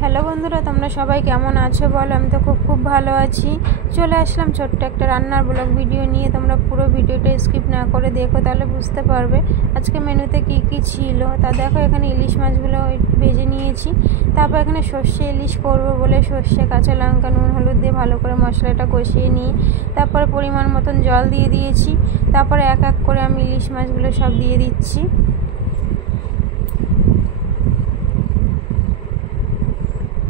Hello বন্ধুরা, তোমরা সবাই কেমন আছো বলো? আমি তো খুব ভালো আছি। চলে আসলাম ছোট্ট একটা রান্নার ব্লগ ভিডিও নিয়ে। তোমরা পুরো ভিডিওটা স্কিপ না করে দেখো, তাহলে বুঝতে পারবে আজকে মেনুতে কি কি ছিল। তা দেখো, এখানে ইলিশ মাছগুলো ভেজে নিয়েছি। তারপর এখানে সর্ষে ইলিশ করবো বলে সর্ষে, কাঁচা লঙ্কা, নুন, হলুদ দিয়ে ভালো করে মশলাটা কষিয়ে নিই। তারপর পরিমাণ মতন জল দিয়ে দিয়েছি। তারপরে এক এক করে আমি ইলিশ মাছগুলো সব দিয়ে দিচ্ছি।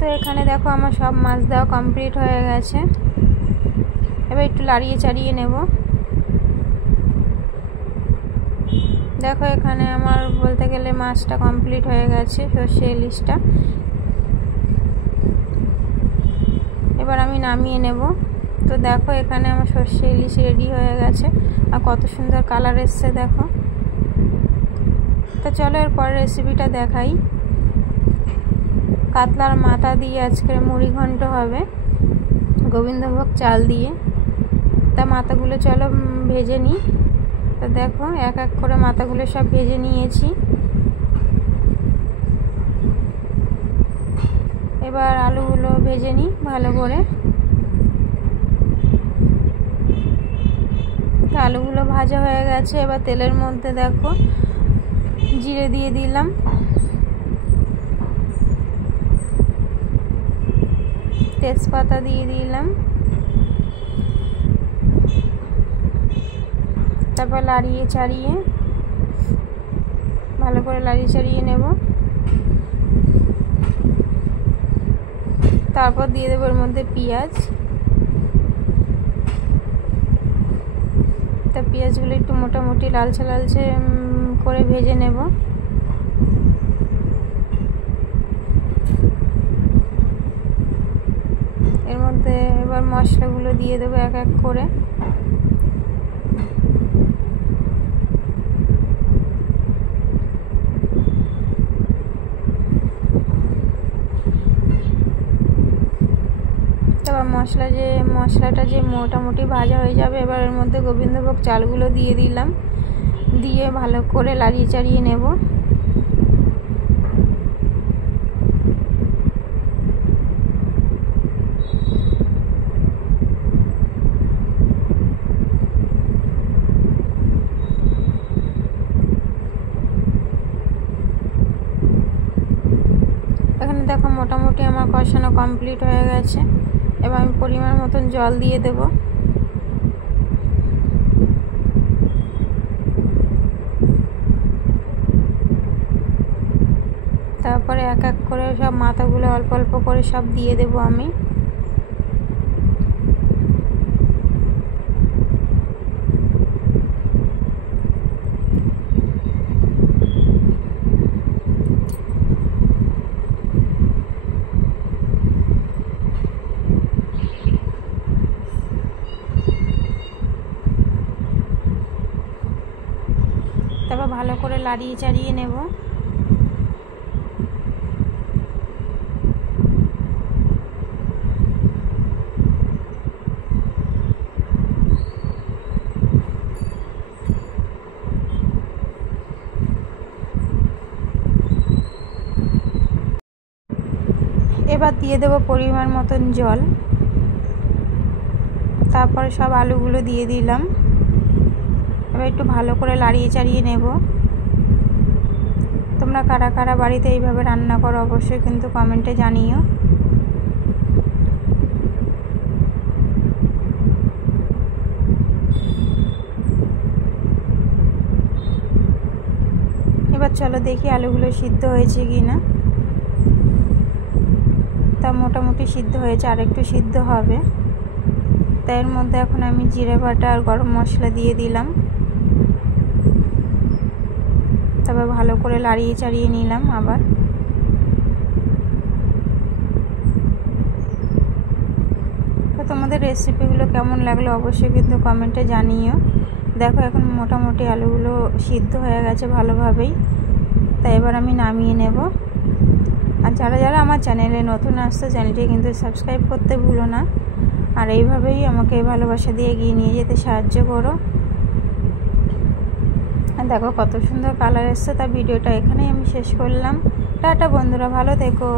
তো এখানে দেখো আমার সব মাছ দেওয়া কমপ্লিট হয়ে গেছে। এবার একটু লাড়িয়ে চাড়িয়ে নেব। দেখো এখানে আমার বলতে গেলে মাছটা কমপ্লিট হয়ে গেছে, সর্ষে ইলিশটা। এবার আমি নামিয়ে নেব। তো দেখো এখানে আমার সর্ষে ইলিশ রেডি হয়ে গেছে, আর কত সুন্দর কালার এসছে দেখো। তো চলো এরপর রেসিপিটা দেখাই। কাতলার মাথা দিয়ে আজকে মুড়ি ঘন্ট হবে, গোবিন্দভোগ চাল দিয়ে। তা মাথাগুলো চলো ভেজে নিই। তো দেখো এক এক করে মাথাগুলো সব ভেজে নিয়েছি। এবার আলুগুলো ভেজে নিই ভালো করে। তো আলুগুলো ভাজা হয়ে গেছে। এবার তেলের মধ্যে দেখো জিরে দিয়ে দিলাম, তেজপাতা দিয়ে দিলাম। তারপর লাড়িয়ে ছাড়িয়ে ভালো করে লাড়িয়ে ছাড়িয়ে নেব। তারপর দিয়ে দেবো এর মধ্যে পেঁয়াজ। তা পেঁয়াজগুলো একটু মোটামুটি লালচে লালচে করে ভেজে নেব। এর মধ্যে এবার মশলাগুলো দিয়ে দেবো এক এক করে। তারপর মশলাটা যে মোটামুটি ভাজা হয়ে যাবে, এবার এর মধ্যে গোবিন্দভোগ চালগুলো দিয়ে দিলাম। দিয়ে ভালো করে লাড়িয়ে চাড়িয়ে নেব। এখানে দেখো মোটামুটি আমার কষানো কমপ্লিট হয়ে গেছে। এবার আমি পরিমাণ মতন জল দিয়ে দেব। তারপরে এক এক করে সব মাথাগুলো অল্প অল্প করে সব দিয়ে দেব আমি। তারপর ভালো করে লাড়িয়ে চাড়িয়ে নেব। এবার দিয়ে দেব পরিমাণ মতন জল। তারপরে সব আলুগুলো দিয়ে দিলাম। এবার একটু ভালো করে লাড়িয়ে চাড়িয়ে নেব। তোমরা কারা কারা বাড়িতে এইভাবে রান্না করো অবশ্যই কিন্তু কমেন্টে জানিও। এবার চলো দেখি আলুগুলো সিদ্ধ হয়েছে কি না। তা মোটামুটি সিদ্ধ হয়েছে, আর একটু সিদ্ধ হবে। তাই এর মধ্যে এখন আমি জিরে বাটা আর গরম মশলা দিয়ে দিলাম। তারপর ভালো করে লাড়িয়ে চাড়িয়ে নিলাম আবার। তো তোমাদের রেসিপিগুলো কেমন লাগলো অবশ্যই কিন্তু কমেন্টে জানিও। দেখো এখন মোটামুটি আলুগুলো সিদ্ধ হয়ে গেছে ভালোভাবেই। তাই এবার আমি নামিয়ে নেব। আর যারা যারা আমার চ্যানেলে নতুন আসছে, চ্যানেলটি কিন্তু সাবস্ক্রাইব করতে ভুলো না। আর এইভাবেই আমাকে ভালোবাসা দিয়ে এগিয়ে নিয়ে যেতে সাহায্য করো। দেখো কত সুন্দর কালার এসছে। তা ভিডিওটা এখানেই আমি শেষ করলাম। টাটা বন্ধুরা, ভালো থেকো।